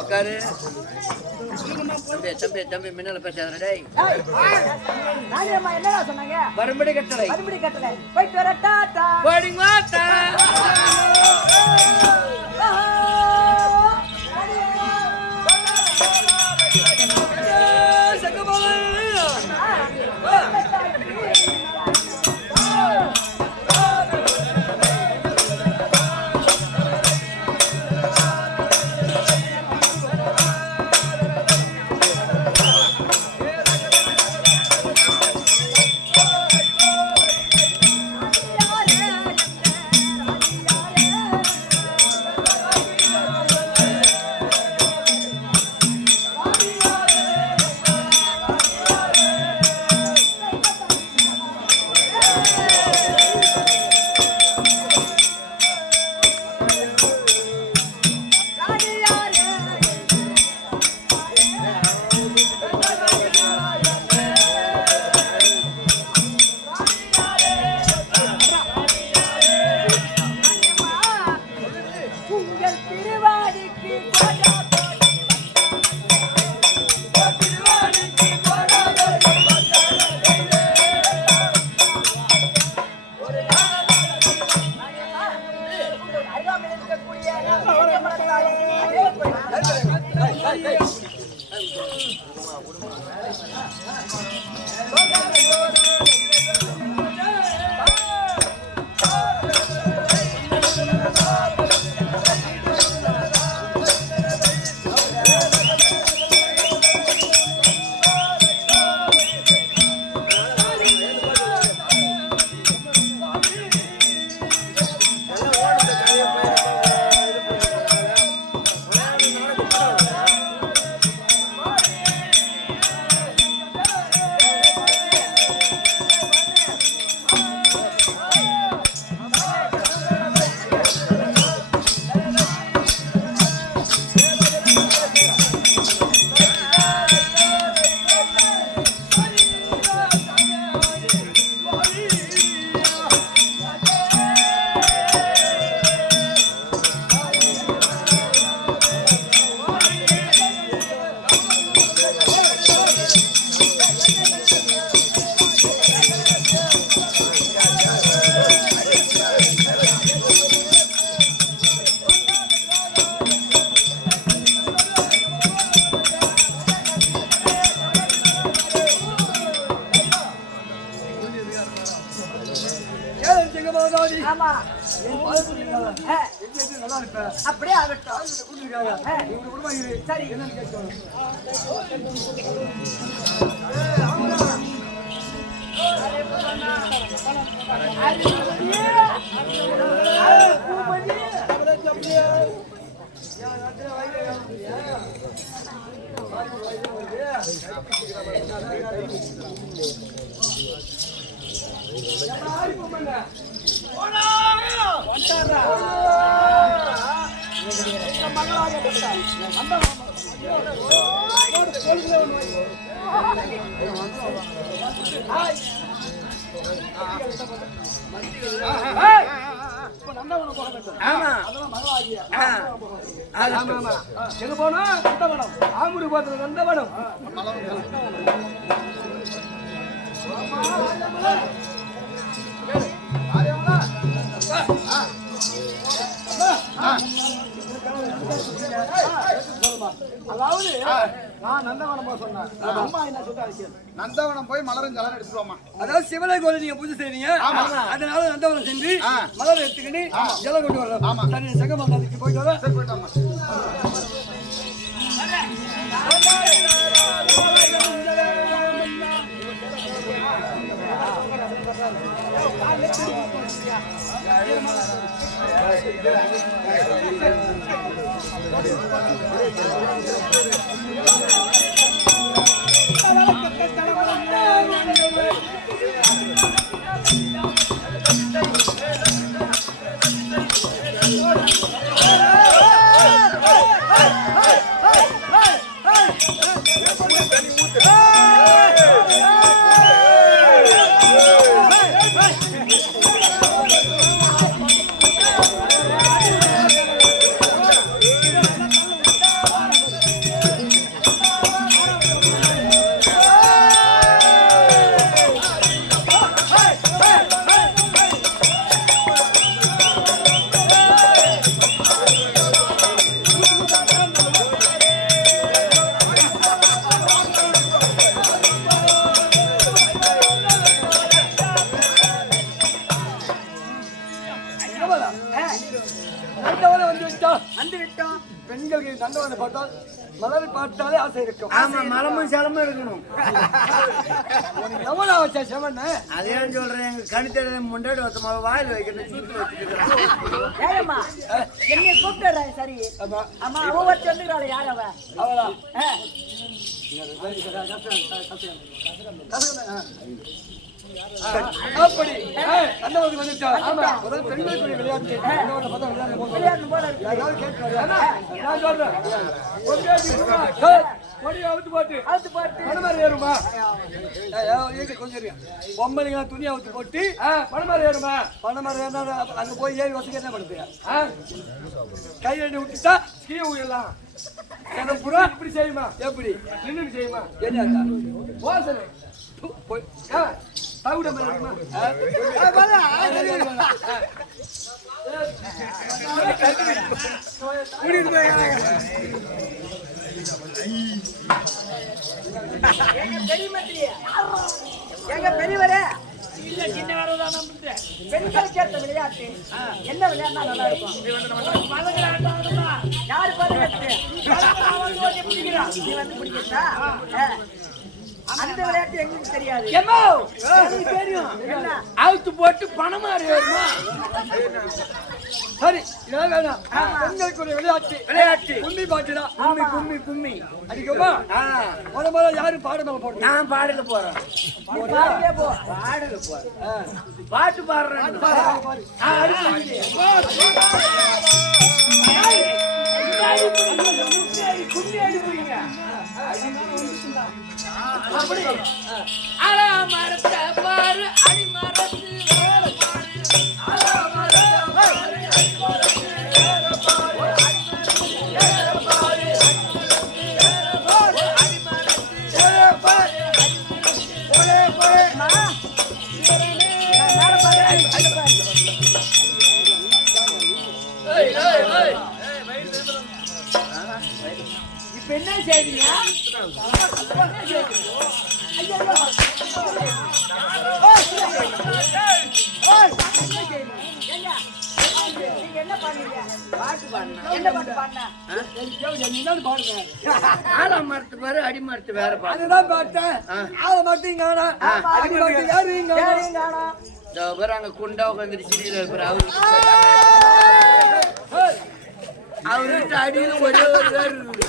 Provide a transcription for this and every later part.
உக்காரு. தம்பி தம்பி மின்னல பேசாத டேய். என்னடா சொன்னாங்க? மறுபடி கட்டளை. போயிட்டு வர டாடா. போடிங் வாடா. அப்படியே ஆகட்டும். சரி எங்க போனா நந்தவனம், ஆமுடி போத்துல நந்தவனம். அதாவது நான் நந்தவனம் போக சொன்னேன். அம்மா என்ன சொல்றாங்க? நந்தவனம் போய் மலரும் ஜலம் எடுத்துருவோமா? அதாவது சிவனை கோயில் நீங்க பூஜை செய்றீங்க, அதனால நந்தவனம் சென்று மலர் எடுத்துக்கிட்டு ஜலம் கொண்டு வரலாம். சரி, சங்கமந்தத்துக்கு போயிட்டு வர. சரி, போயிட்டோம்மா. வந்து விட்டோம். பெண்களுக்கு நந்தவனை பார்த்தால் மலரை பார்த்தாலே ஆசை இருக்கும். ஆமா, மலமும் செலமும் இருக்கணும். உனக்கு எவ்வளோ வச்சா செவன்? அதே சொல்றேன், எங்க கணித்த முன்னாடி ஒருத்த வாயில் வைக்கிறேன் சூத்து வச்சுக்கிறேன். ஏமா என்னைய கூப்பிட்டுறாங்க. சரி ஆமா, ஒவ்வொரு சொல்லுறாள். யார் அவ? அவளா? அப்படி நந்தவனுக்கு வந்துச்சா? முதல்ல பெண்களுக்குரிய விளையாட்டு நந்தவனை பார்த்தா விளையாட்டு போல இருக்கு. யாராவது கேட்கறாரு? நான் சொல்றேன். அவுத்து போட்டு அவுத்து போட்டு பணமாரி ஏறுமா? கொஞ்சம் பொம்பளைங்க துணி அவுத்து போட்டு பணமாரி ஏறுமா? பணமாரி ஏறினா அங்க போய் ஏறி வசதி என்ன பண்ணுது? கை ரெண்டு விட்டுட்டா கீழே உயரலாம். புறா இப்படி செய்யுமா? எப்படி நின்று செய்யுமா? என்ன போசனை தவிட எங்க பெரியவரே பெண்கள் கேட்ட விளையாட்டு என்ன விளையாடுனா நல்லா இருக்கும்? யாரு பாருங்க நீ வந்து பிடிக்கிறா? அந்த விளையாட்டு எங்களுக்கு தெரியாது. தெரியும். என்ன அவுத்து போட்டு பணமாரி வருமா? சரி, இதான் வேணாம். பெண்களுக்குரிய விளையாட்டு விளையாட்டு கும்மி பாட்டுதான். கும்மி கும்மி கும்மி அடிக்குமா? முத யாரு பாடல போடுறோம்? நான் பாடல போறேன். நீ பாருங்க போ. பாடல போறேன். பாட்டு பாடுறேன். கும்மி அடிப்பீங்க. அப்படி அலா மரத்த பாரு அடி மரத்து வேற பாரு. அலா மரத்த பாரு அடி மரத்து வேற பாரு. வேற பாரு அடி மரத்து வேற பாரு. ஒரே ஒரே மா வேற பாரு அடி பாரு. ஏய் ஏய் ஏய் இப்ப என்ன செய்றீங்க? என்ன பண்ணீங்க? பாட்டு பாடுனா. என்ன பாட்டு பாடுனா? ஆலா மரத்து பாரு அடி மரத்து வேற பாரு. அதுதான் பார்த்தேன். ஆளை மட்டும் இங்க வேணா. அடி மட்டும் யாரு இங்க வேணா? அங்க குண்டா உட்காந்துட்டு சிரியில இருப்பாரு. அவர்கிட்ட அடியில் ஒரே ஒரு பேர் இருக்குது.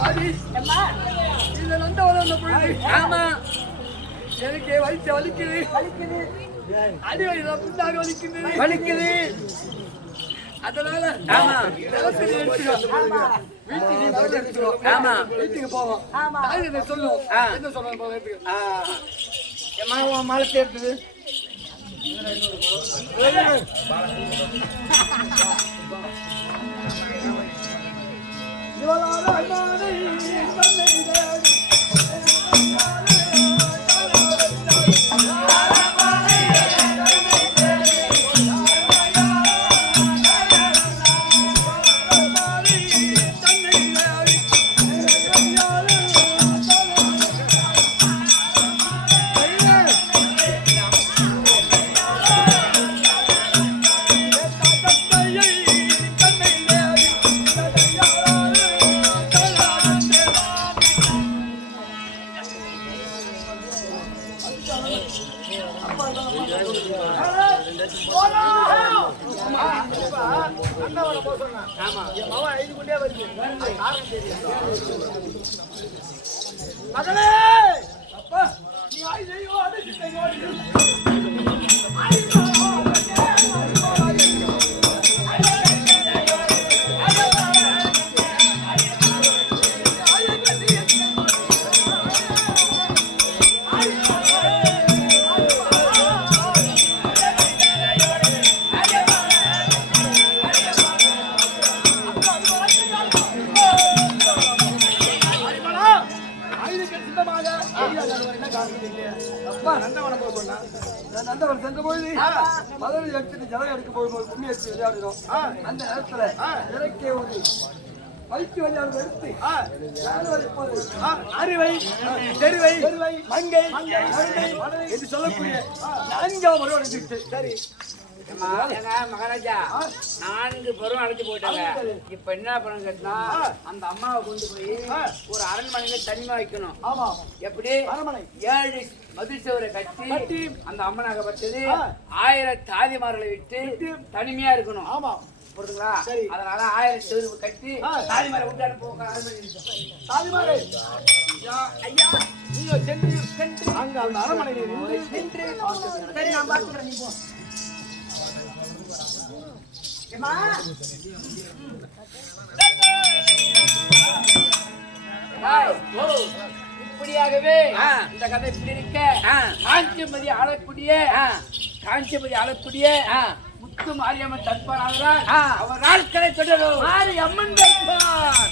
பாடி அம்மா இந்த நந்தவனம் வந்த பொழுது ஆமா எனக்கு வலிச்சு வலிக்குது வலிக்குது. அடி வயிறு புண்ணாக வலிக்குது வலிக்குது. அதனால ஆமா. நிலத்தில் எடுத்துக்கோ. ஆமா வீட்டுக்கு நீ முதல்ல எடுத்துக்கோ. ஆமா. வீட்டுக்கு போவோம் ஆமா. தாய் சொல்லும் ஆ. என்ன சொல்றாங்க போல எடுத்துக்கோ. ஏமா உன் மலை சேர்த்துது நந்தவனம் போக சொன்னா ஆமா என் மகன் ஐந்து கொண்டே வருது அது காரணம் தெரியும் மகளே அப்பா நீ ஆய் செய்யோ அதை செய்யோ அப்பா நந்தவனம் போக சொன்னா நான் நந்தவனம் சென்ற பொழுது மதுரை எடுத்துட்டு ஜலம் எடுக்க போகும்போது கும்மி எடுத்து விளையாடுறோம் அந்த நேரத்துல இறக்கிய ஒரு வைத்து விளையாடு எடுத்து அறிவை தெருவை மங்கை மருந்தை என்று சொல்லக்கூடிய நான்காம் முறை அடைஞ்சிட்டு சரி மகாராஜா 4 பருவம் அடைஞ்சு போயிட்டாங்க. இப்ப என்ன பண்ணணும் கேட்டா அந்த அம்மாவை கொண்டு போய் ஒரு அரண்மனையில தனிமா வைக்கணும். ஆமா எப்படி அரண்மனை 7 மதில் சுவரை கட்டி அந்த அம்மனாக பட்டது 1000 தாதிமார்களை விட்டு தனிமையா இருக்கணும். ஆமா புரியுதுங்களா? அதனால 1000 சுவர் கட்டி தாதிமாரை விட்டு போக அரண்மனை தாதிமாரே ஐயா நீங்க சென்று அங்க அந்த அரண்மனையில் நின்று சரி நான் பாத்துக்கிறேன் நீ போ. அம்மா இப்படியாகவே இந்த கதை இப்படி இருக்க காஞ்சிமதி ஆளக்கூடிய முத்து மாரியம்மன் தற்பாராகிறார். அவர் நாட்களை தொடரும். மாரி அம்மன் தர்பார்.